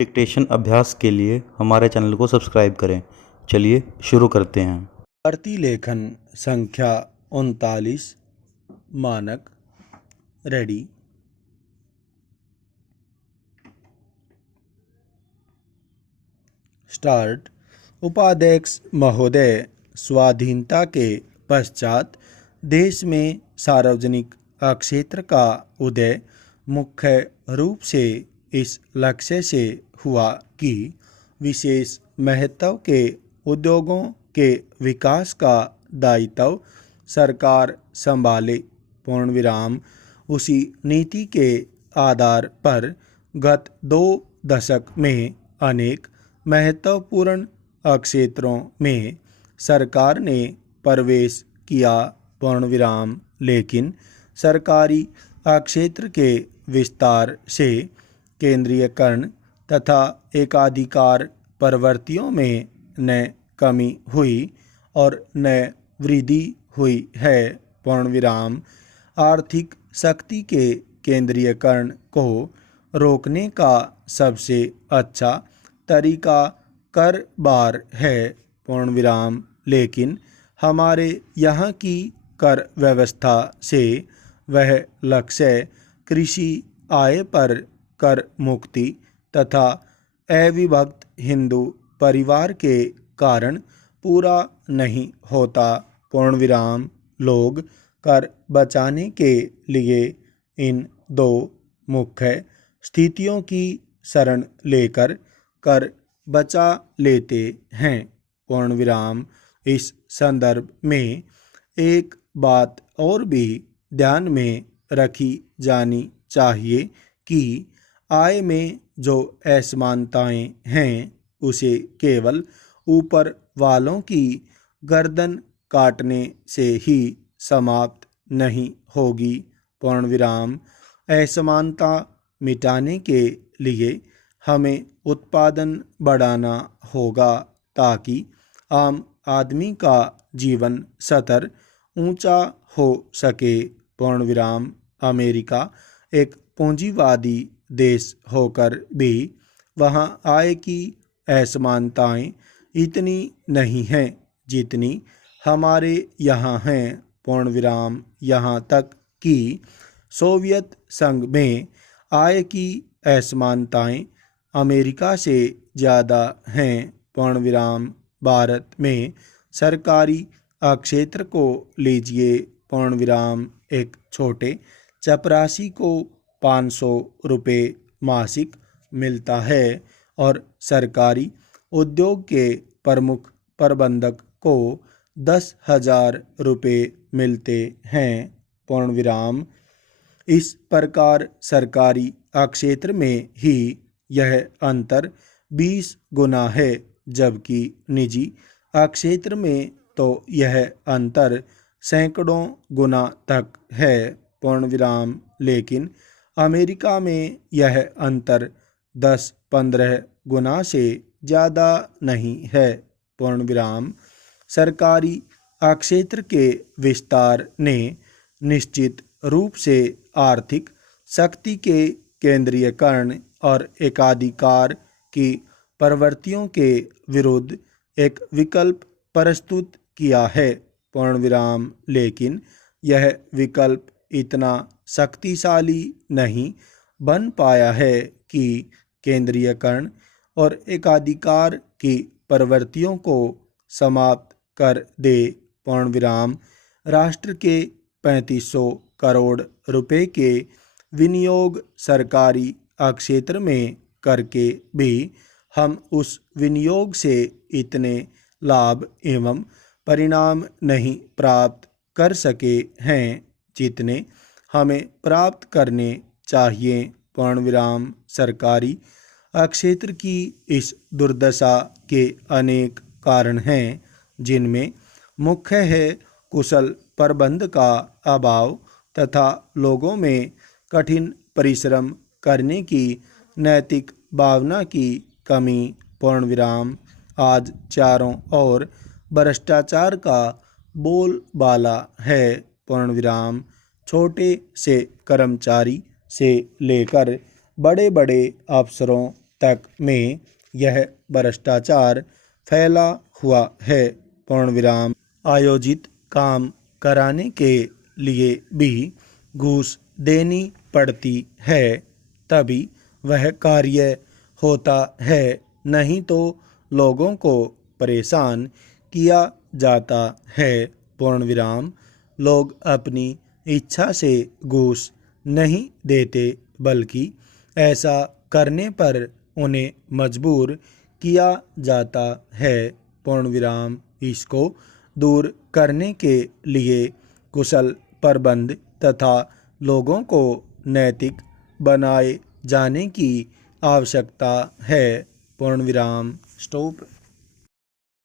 Dictation अभ्यास के लिए हमारे चैनल को सब्सक्राइब करें। चलिए शुरू करते हैं। प्रतिलेखन संख्या 39 मानक रेडी। स्टार्ट। उपाध्यक्ष महोदय, स्वाधीनता के पश्चात देश में सार्वजनिक क्षेत्र का उदय मुख्य रूप से इस लक्ष्य से हुआ कि विशेष महत्व के उद्योगों के विकास का दायित्व सरकार संभाले। पूर्ण विराम। उसी नीति के आधार पर गत 2 दशक में अनेक महत्वपूर्ण क्षेत्रों में सरकार ने प्रवेश किया। पूर्ण विराम। लेकिन सरकारी क्षेत्र के विस्तार से केंद्रीयकरण तथा एकाधिकार प्रवृत्तियों में न कमी हुई और न वृद्धि हुई है। पूर्ण विराम। आर्थिक शक्ति के केंद्रीयकरण को रोकने का सबसे अच्छा तरीका कर बार है। पूर्ण विराम। लेकिन हमारे यहाँ की कर व्यवस्था से वह लक्ष्य कृषि आय पर कर मुक्ति तथा अविभक्त हिंदू परिवार के कारण पूरा नहीं होता। पूर्ण विराम। लोग कर बचाने के लिए इन 2 मुख्य स्थितियों की शरण लेकर कर बचा लेते हैं। पूर्ण विराम। इस संदर्भ में एक बात और भी ध्यान में रखी जानी चाहिए कि आय में जो असमानताएं हैं उसे केवल ऊपर वालों की गर्दन काटने से ही समाप्त नहीं होगी। पूर्ण विराम। असमानता मिटाने के लिए हमें उत्पादन बढ़ाना होगा ताकि आम आदमी का जीवन स्तर ऊंचा हो सके। पूर्ण विराम। अमेरिका एक पूंजीवादी देश होकर भी वहाँ आय की असमानताएं इतनी नहीं हैं जितनी हमारे यहाँ हैं। पूर्ण विराम। यहाँ तक कि सोवियत संघ में आय की असमानताएं अमेरिका से ज़्यादा हैं। पूर्ण विराम। भारत में सरकारी क्षेत्र को लीजिए। पूर्ण विराम। एक छोटे चपरासी को 500 रुपये मासिक मिलता है और सरकारी उद्योग के प्रमुख प्रबंधक को 10,000 रुपये मिलते हैं। पूर्ण विराम। इस प्रकार सरकारी क्षेत्र में ही यह अंतर 20 गुना है, जबकि निजी क्षेत्र में तो यह अंतर सैकड़ों गुना तक है। पूर्ण विराम। लेकिन अमेरिका में यह अंतर 10-15 गुना से ज़्यादा नहीं है। पूर्ण विराम। सरकारी क्षेत्र के विस्तार ने निश्चित रूप से आर्थिक शक्ति के केंद्रीयकरण और एकाधिकार की प्रवृत्तियों के विरुद्ध एक विकल्प प्रस्तुत किया है। पूर्ण विराम। लेकिन यह विकल्प इतना शक्तिशाली नहीं बन पाया है कि केंद्रीयकरण और एकाधिकार की प्रवृत्तियों को समाप्त कर दे। पूर्ण विराम। राष्ट्र के 3500 करोड़ रुपए के विनियोग सरकारी क्षेत्र में करके भी हम उस विनियोग से इतने लाभ एवं परिणाम नहीं प्राप्त कर सके हैं जितने हमें प्राप्त करने चाहिए। पूर्ण विराम। सरकारी क्षेत्र की इस दुर्दशा के अनेक कारण हैं, जिनमें मुख्य है कुशल प्रबंध का अभाव तथा लोगों में कठिन परिश्रम करने की नैतिक भावना की कमी। पूर्ण विराम। आज चारों ओर भ्रष्टाचार का बोलबाला है। पूर्ण विराम। छोटे से कर्मचारी से लेकर बड़े बड़े अफसरों तक में यह भ्रष्टाचार फैला हुआ है। पूर्ण विराम। आयोजित काम कराने के लिए भी घूस देनी पड़ती है, तभी वह कार्य होता है, नहीं तो लोगों को परेशान किया जाता है। पूर्ण विराम। लोग अपनी इच्छा से घूस नहीं देते, बल्कि ऐसा करने पर उन्हें मजबूर किया जाता है। पूर्ण विराम। इसको दूर करने के लिए कुशल प्रबंध तथा लोगों को नैतिक बनाए जाने की आवश्यकता है। पूर्ण विराम। स्टॉप।